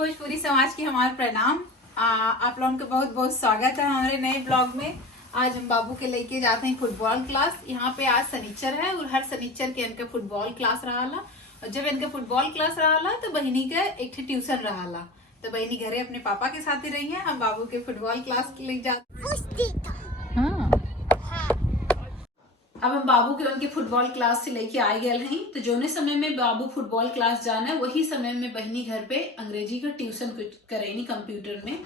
भोजपुरी समाज की हमारे प्रणाम। आप लोगों का बहुत बहुत स्वागत है हमारे नए ब्लॉग में। आज हम बाबू के लेके जाते हैं फुटबॉल क्लास। यहाँ पे आज शनिचर है और हर शनिचर के इनका फुटबॉल क्लास रहा। और जब इनका फुटबॉल क्लास रहा तो बहनी का एक ट्यूशन रहा। तो बहनी घरे अपने पापा के साथ ही रही है। हम बाबू के फुटबॉल क्लास ले जाते। हाँ, अब हम बाबू के उनके फुटबॉल क्लास से लेके आ गए हैं। तो जोने समय में बाबू फुटबॉल क्लास जाना है वही समय में बहनी घर पे अंग्रेजी का ट्यूशन करेनी कंप्यूटर में।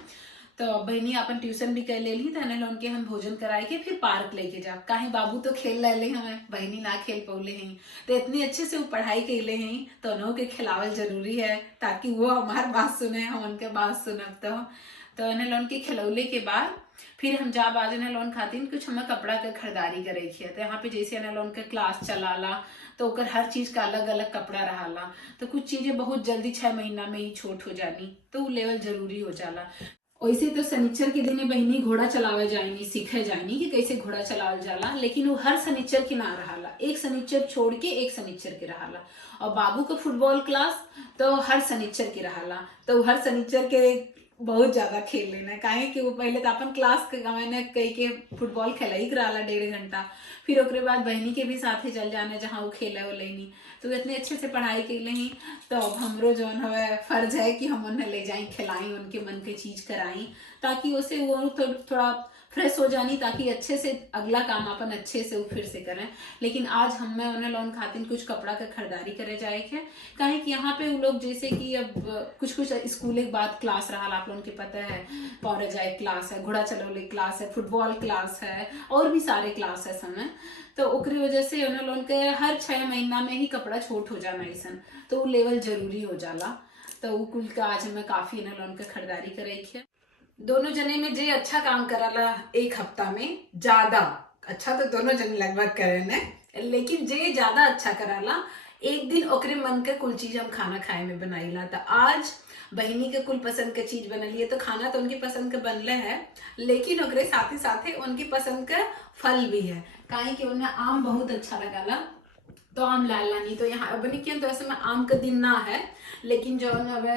तो बहनी अपन ट्यूशन भी कर ले ली। तो उनके हम भोजन कराए के फिर पार्क लेके जा। कहीं बाबू तो खेल रहे हमें, बहनी ना खेल पौले हैं। तो इतनी अच्छे से वो पढ़ाई कैले हैं तो उन्हों के खिलावल जरूरी है ताकि वो हमारी बात सुने, हम उनके बात सुनब। तो लोन के खिलौले के बाद फिर हम जा बाजे लोन खातिर कुछ हमें कपड़ा के खरीदारी करे किया। तो यहाँ पे जैसे लोन के क्लास चलाला तो ओकर हर चीज का अलग अलग कपड़ा रहाला। तो कुछ चीजें बहुत जल्दी 6 महीना में ही छोट हो जानी तो वो लेवल जरूरी हो जाला। वैसे तो शनिचर के दिन बहनी घोड़ा चलावे जाएनी, सीखे जाएनी कि कैसे घोड़ा चलावल जाला। लेकिन वो हर शनिचर के ना रहाला, एक शनिचर छोड़ के एक शनिचर के रहाला। और बाबू का फुटबॉल क्लास तो हर शनिचर के रहाला। तो हर शनिचर के बहुत ज्यादा खेल लेना काहे कि वो पहले तो अपन क्लास के मैंने कई के फुटबॉल खेला ही कराला 1.5 घंटा। फिर ओकरे बाद बहनी के भी साथ ही चल जाना जहाँ वो खेले वो लेनी। तो इतने अच्छे से पढ़ाई के लिए तो अब हमरो जो है फर्ज है कि हम उन्हें ले जाएं, खिलाएं, उनके मन की चीज कराएं ताकि उसे वो थोड़ा फ्रेश हो जानी, ताकि अच्छे से अगला काम अपन अच्छे से वो फिर से करें। लेकिन आज हमें उन्हें लोन खातिर कुछ कपड़ा का खरीदारी करे जाए के काहे कि यहाँ पे वो लोग जैसे कि अब कुछ स्कूल के बाद क्लास रहा। आप लोगों के पता है पौरे जाए क्लास है, घोड़ा चलौले क्लास है, फुटबॉल क्लास है और भी सारे क्लास है समय। तो ओकरी वजह से उन्हें लोन के हर 6 महीना में ही कपड़ा छोट हो जाना ऐसा तो वो लेवल जरूरी हो जाला। तो वो कुल का आज हमें काफी इन्हें लोन के खरीदारी करे है। दोनों जने में जे अच्छा काम कराला एक हफ्ता में ज्यादा अच्छा तो दोनों जने लगभग करे ने, लेकिन जे ज्यादा अच्छा कराला एक दिन ओकरे मन के कुल चीज हम खाना खाए में बनाईला। तो आज बहनी के कुल पसंद के चीज बनली है। तो खाना तो उनकी पसंद के बनले है लेकिन ओकरे साथ ही उनकी पसंद के फल भी है। काहे कि उन्हें आम बहुत अच्छा लगाला तो आम लाला नहीं। तो यहाँ बनी किया तो ऐसे में आम का दिन ना है, लेकिन जो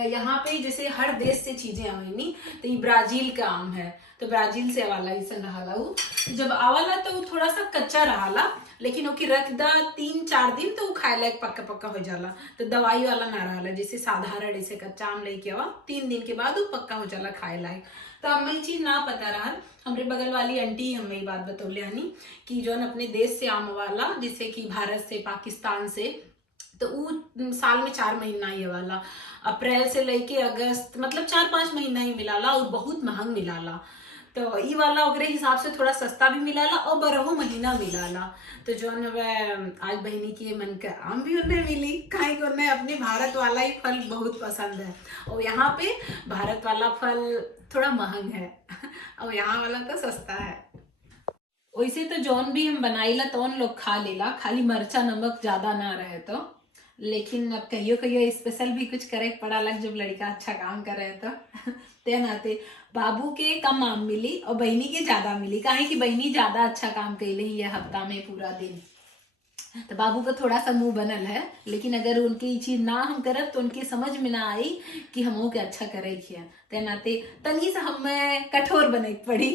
यहाँ पे जैसे हर देश से चीजें आवेनी। तो ये ब्राजील का आम है तो ब्राजील से आवाला ऐसा रहा। जब आवाला तो वो थोड़ा सा कच्चा रहा लेकिन ओके रख दा 3-4 दिन तो वो खाए लायक पक्का पक्का हो जाला। तो दवाई वाला ना रहा जैसे साधारण ऐसे कच्चा आम लेके आवा 3 दिन के बाद वो पक्का हो जाला खाए लायक। तो हमें चीज ना पता रहा। हमरे बगल वाली आंटी हमें बात बतौले हनी कि जो अपने देश से आम वाला जैसे कि भारत से, पाकिस्तान से, तो वो साल में 4 महीना ही वाला अप्रैल से लेके अगस्त मतलब 4-5 महीना ही मिलाला और बहुत महंग मिलाला। तो ई वाला ओकरे हिसाब से थोड़ा सस्ता भी मिलाला और 12 महीना मिलाला। तो जो आज बहनी के मन का आम भी उन्हें मिली काहे कि उन्हें अपने भारत वाला ही फल बहुत पसंद है और यहाँ पे भारत वाला फल थोड़ा महंग है और यहाँ वाला तो सस्ता है। वैसे तो जौन भी हम बनाईला तो उन लोग खा लेला, खाली मरचा नमक ज्यादा ना रहे तो। लेकिन अब कहियो स्पेशल भी कुछ करे पड़ा लग जब लड़का अच्छा काम कर रहे तो ते नाते बाबू के कम आम मिली और बहनी के ज्यादा मिली काहे कि बहनी ज्यादा अच्छा काम कैले ही ये हफ्ता में पूरा दिन। तो बाबू का थोड़ा सा मुंह बनल है लेकिन अगर उनकी चीज ना हम करब तो उनकी समझ में ना आई कि हम के अच्छा करे ते नाते तनी से हमें कठोर बने पड़ी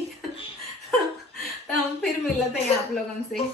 तो हम फिर मिलते हैं आप लोगों से।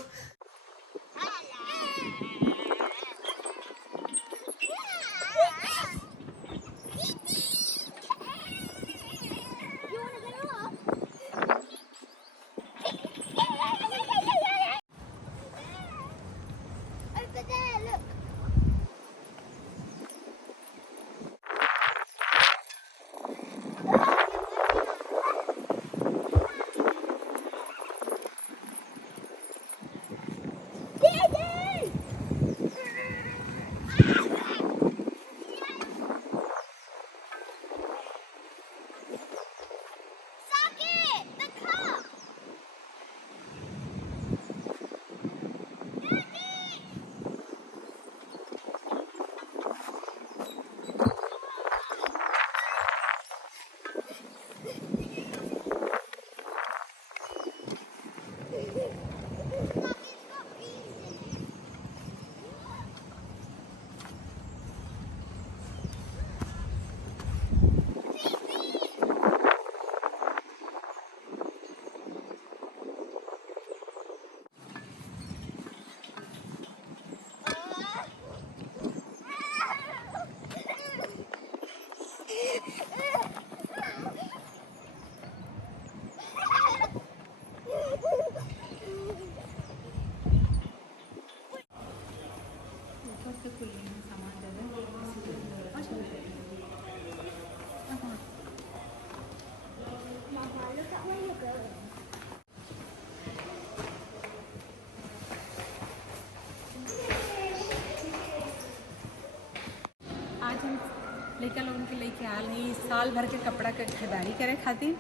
लड़का लोगन के लेके आल है साल भर के कपड़ा के खरीदारी करे खातिर।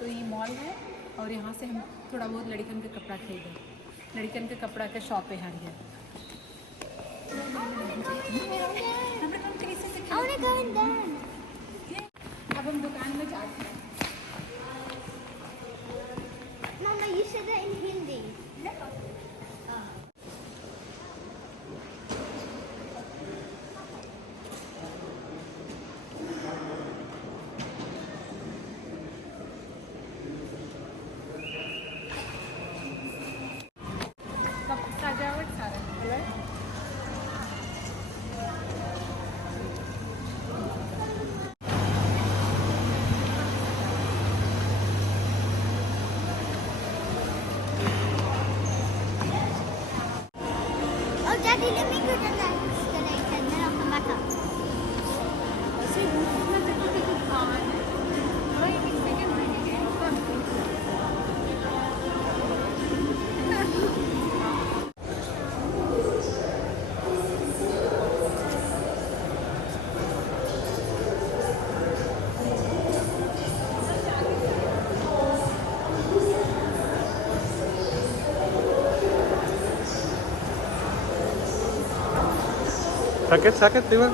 तो ये मॉल है और यहाँ से हम थोड़ा बहुत लड़कन के कपड़ा खरीदे। लड़कन के कपड़ा के शॉप है हर है। अब हम दुकान में जाते हैं। Mama, you said that in Hindi. सजावट सारा है। Oh, Daddy, let me go to the next and then I'll come back up. Sakit, di ba?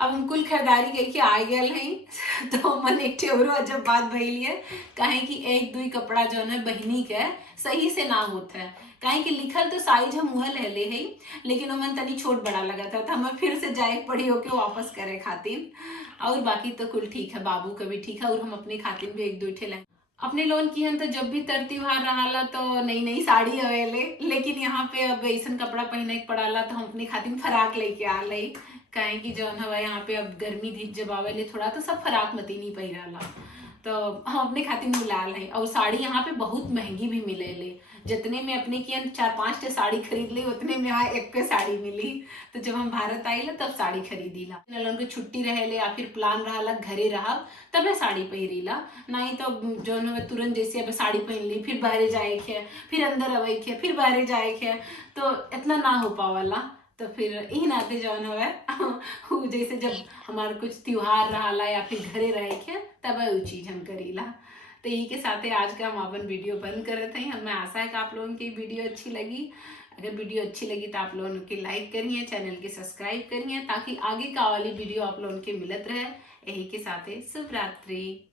अब हम कुल खरीदारी करके आ गए हैं तो मन एक ठेवरो अजब बात भइल है। काहे कि एक दुई कपड़ा जो है बहनी के सही से ना होता है। काहे कि लिखल तो साइज हम वह ले ले है, लेकिन मन तनी छोट बड़ा लगा था तो हमें फिर से जाए पड़ी होके वापस करे खातिर। और बाकी तो कुल ठीक है, बाबू का भी ठीक है और हम अपने खातिर भी एक दो ठे लाए। अपने लोन की हन तो जब भी तर त्योहार रहा तो नई नई साड़ी अवेले, लेकिन यहाँ पे अब ऐसा कपड़ा पहने के पड़ाला तो हम अपने खातिर फराक लेके आ ली। काहे कि जौन हवा यहाँ पे अब गर्मी धी जब आवेले थोड़ा तो सब फराक मती नहीं पहिराला, तो हम अपने खातिर मिला है। और साड़ी यहाँ पे बहुत महंगी भी मिले ले, जितने में अपने की 4-5 साड़ी खरीद ली उतने में यहाँ एक पे साड़ी मिली। तो जब हम भारत आई ला तब साड़ी खरीदी ला। उनके छुट्टी रहे ले या फिर प्लान रहा घरे रहा तब मैं साड़ी पहरी ला, नहीं तो जो है तुरंत जैसे अब साड़ी पहन ली फिर बाहर जाए खे, फिर अंदर अवे खे, फिर बाहर जाए खे, तो इतना ना हो पावाला। तो फिर यही नाते जौन हो जैसे जब हमारा कुछ त्योहार रहा या फिर घरे रहे के तब वो चीज हम करीला। तो यही के साथ आज का हम अपन वीडियो बंद कर रहे थे। हमें आशा है कि आप लोगों की वीडियो अच्छी लगी। अगर वीडियो अच्छी लगी तो आप लोगों के लाइक करिए, चैनल के सब्सक्राइब करिए ताकि आगे का वाली वीडियो आप लोगों के मिलत रहे। यही के साथ शुभ रात्रि।